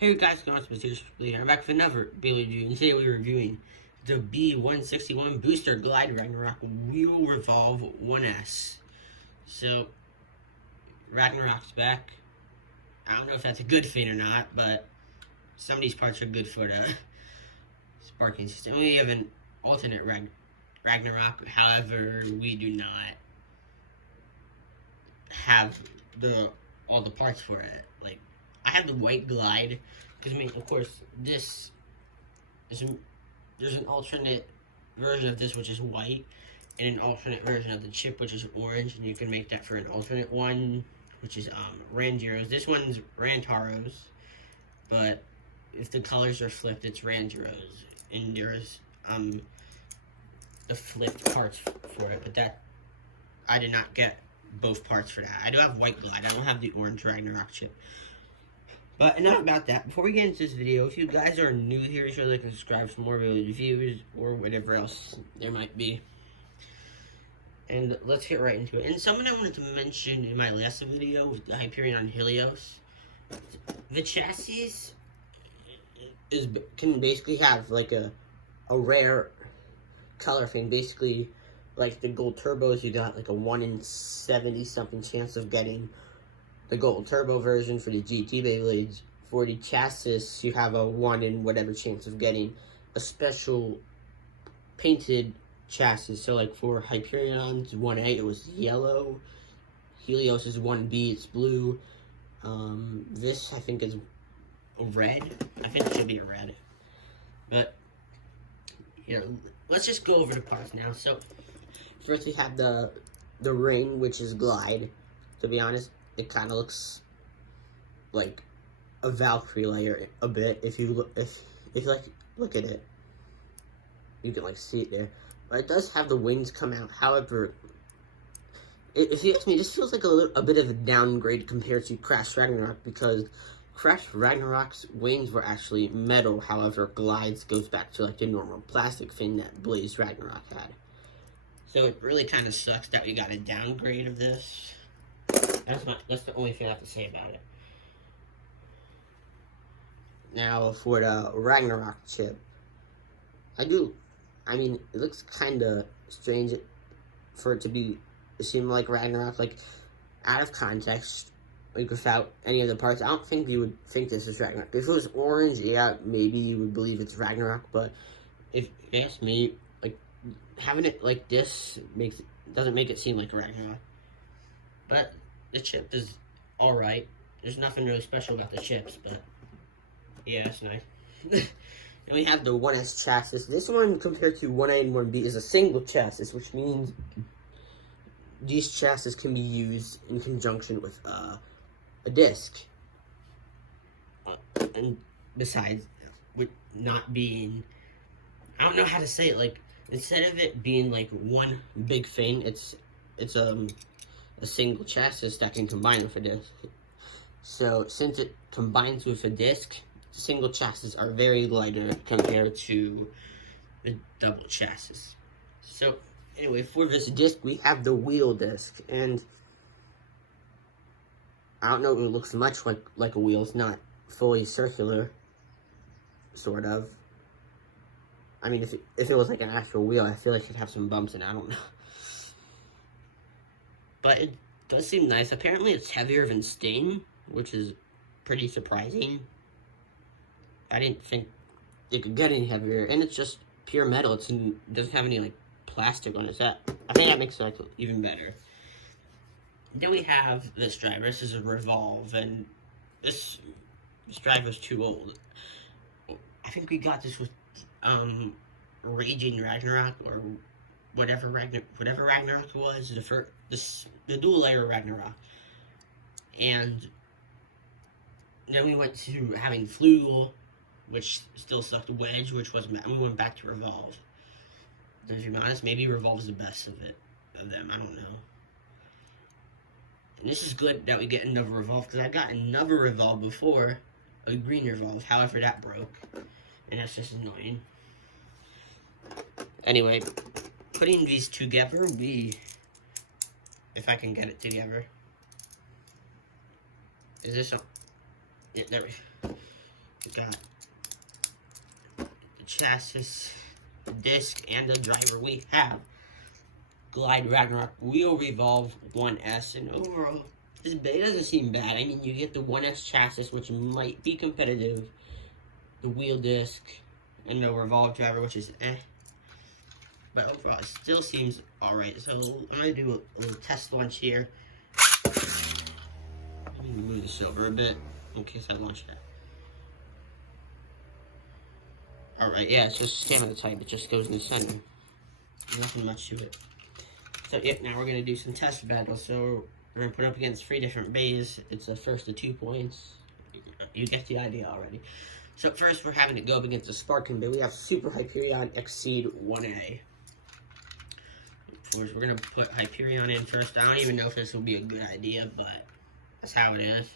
Hey guys, I'm back with another video review, and today we're reviewing the B161 Booster Glide Ragnarok Wheel Revolve 1S. So, Ragnarok's back. I don't know if that's a good thing or not, but some of these parts are good for the sparking system. We have an alternate Ragnarok, however, we do not have all the parts for it. Like, I have the white glide, because I mean, of course, there's an alternate version of this which is white, and an alternate version of the chip which is orange, and you can make that for an alternate one, which is Rangiro's. This one's Rantaro's, but if the colors are flipped, it's Rangiro's, and there's the flipped parts for it, but that I did not get both parts for that. I do have white glide. I don't have the orange Ragnarok chip. But enough about that. Before we get into this video, if you guys are new here, you should like and subscribe for more video reviews or whatever else there might be. And let's get right into it. And something I wanted to mention in my last video with the Hyperion Helios, the chassis can basically have like a rare color thing. Basically, like the gold turbos, you got like a 1 in 70 something chance of getting the gold turbo version for the GT Beyblades. For the chassis, you have a 1 in whatever chance of getting a special painted chassis. So like for Hyperion's 1A, it was yellow. Helios is 1B, it's blue. This, I think, is a red. I think it should be a red. But, you know, let's just go over the parts now. So, first we have the ring, which is glide. To be honest, it kind of looks like a Valkyrie layer a bit. If you look at it, you can like see it there. But it does have the wings come out. However, if you ask me, this feels like a bit of a downgrade compared to Crash Ragnarok, because Crash Ragnarok's wings were actually metal. However, Glides goes back to like the normal plastic thing that Blaze Ragnarok had. So it really kind of sucks that we got a downgrade of this. That's the only thing I have to say about it. Now for the Ragnarok chip, I mean, it looks kind of strange for it to seem like Ragnarok, like out of context, like without any of the parts. I don't think you would think this is Ragnarok. If it was orange, yeah, maybe you would believe it's Ragnarok. But if you ask me, like having it like this doesn't make it seem like Ragnarok. But the chip is alright. There's nothing really special about the chips, but yeah, that's nice. And we have the 1S chassis. This one, compared to 1A and 1B, is a single chassis, which means these chassis can be used in conjunction with a disc. And besides, with not being, I don't know how to say it, like, instead of it being like one big thing, it's a single chassis that can combine with a disc. So since it combines with a disc, single chassis are very lighter compared to the double chassis. So anyway, for this disc, we have the wheel disc, and I don't know, it looks much like a wheel. It's not fully circular, sort of. I mean, if it was like an actual wheel, I feel like it'd have some bumps in it. I don't know. But it does seem nice. Apparently it's heavier than Sting, which is pretty surprising. I didn't think it could get any heavier. And it's just pure metal. It doesn't have any like plastic on it. I think that makes it like even better. Then we have this driver. This is a Revolve, and this driver's too old. I think we got this with Raging Ragnarok, or whatever Ragnarok was, the dual layer Ragnarok. And then we went to having Flugel, which still sucked, Wedge, which was, we went back to Revolve. To be honest, maybe Revolve's the best of them, I don't know. And this is good that we get another Revolve, because I got another Revolve before, a green Revolve, however that broke, and that's just annoying. Anyway, putting these together, if I can get it together, is this, yeah, there we go. We got the chassis, the disc, and the driver. We have Glide Ragnarok Wheel Revolve 1S, and overall, it doesn't seem bad. I mean, you get the 1S chassis, which might be competitive, the wheel disc, and the Revolve driver, which is eh. But overall, it still seems alright. So, I'm going to do a little test launch here. Let me move this over a bit, in case I launch that. Alright, yeah, it's just stamina type. It just goes in the center. Nothing much to it. So, yeah, now we're going to do some test battles. So, we're going to put up against 3 different bays. It's a first to 2 points. You get the idea already. So, first, we're having it go up against the Sparking Bay. We have Super Hyperion Exceed 1A. Of course, we're going to put Hyperion in first. I don't even know if this will be a good idea, but that's how it is.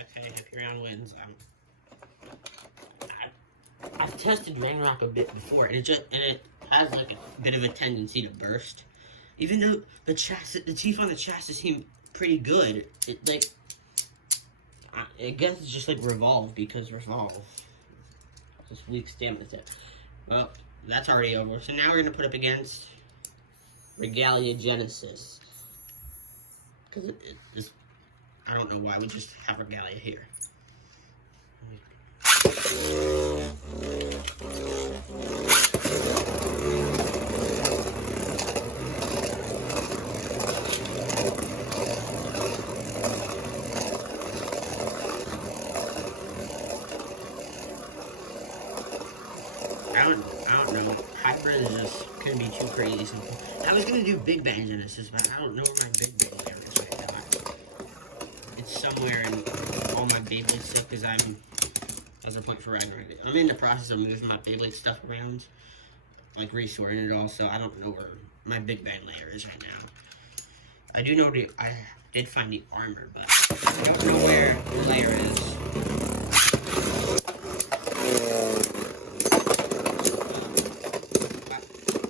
Okay, Hyperion wins. I've tested Ragnarok a bit before, and it has like a bit of a tendency to burst. Even though the teeth on the chassis seem pretty good, I guess it's just like Revolve, because Revolve just weak stamina tip. Well, that's already over. So now we're gonna put up against Regalia Genesis, because I don't know why we just have Regalia here. I don't know. Hybrid is just gonna be too crazy. I was gonna do Big Bang Genesis, but I don't know where my Big Bang layer is right now. It's somewhere in all my Beyblade stuff, because that's the point for Ragnarok. I'm in the process of moving my Beyblade stuff around, like resorting it all, so I don't know where my Big Bang layer is right now. I do know I did find the armor, but I don't know where the layer is.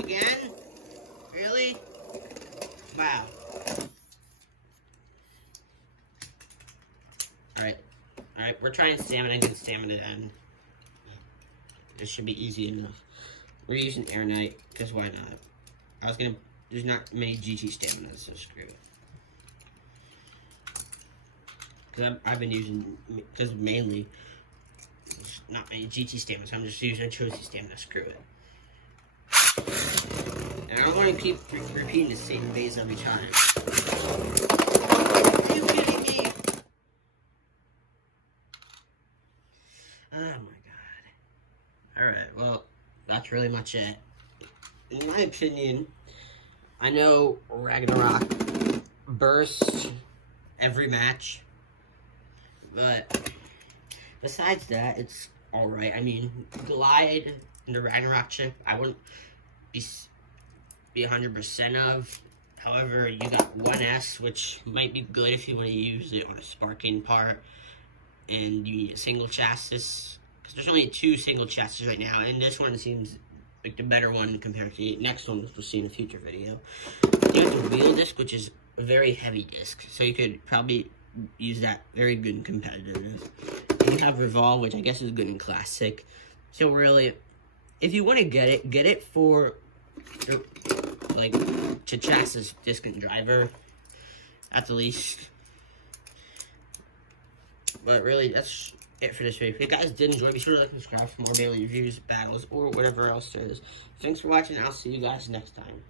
Again? Really? Wow. Alright, we're trying stamina against stamina, and it should be easy enough. We're using Air Knight, because why not? There's not many GT stamina, so screw it. Because I've been using, because mainly, there's not many GT stamina, so I'm just using Chosi stamina, screw it. And I don't want to keep repeating the same base every time. Are you kidding me? Oh my god. Alright, well, that's really much it. In my opinion, I know Ragnarok burst every match, but besides that, it's alright. I mean, Glide and the Ragnarok chip, I wouldn't be 100% of. However, you got 1S, which might be good if you want to use it on a sparking part, and you need a single chassis, because there's only 2 single chassis right now, and this one seems like the better one compared to the next one, which we'll see in a future video. You have the wheel disc, which is a very heavy disc, so you could probably use that very good in competitive. And you have Revolve, which I guess is good in classic. So really, if you want to get it for like chassis, disc, and driver at the least. But really, that's it for this video. If you guys did enjoy, be sure to like and subscribe for more daily reviews, battles, or whatever else there is. Thanks for watching. I'll see you guys next time.